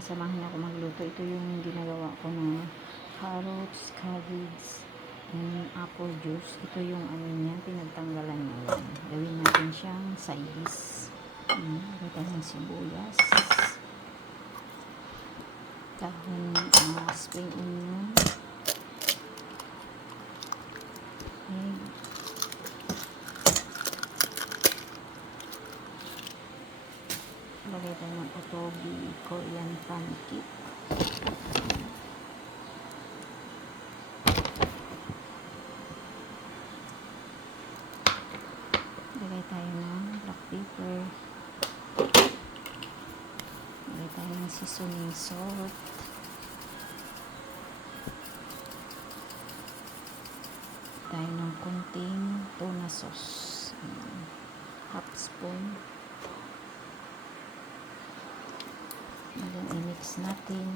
samahan ako magluto. Ito yung ginagawa ko na carrots, cabbage, and apple juice. Ito yung ano niya, pinagtanggalan niya yan. Gawin natin siyang sais. Ito ng sibuyas. Dahon spring onion. Egg. Lagay tayo ng otogi, Korean pancake. Lagay tayo ng black pepper. Lagay tayo ng seasoning salt. Tayo ng konting tuna sauce. Half spoon. Ngayon i-mix natin.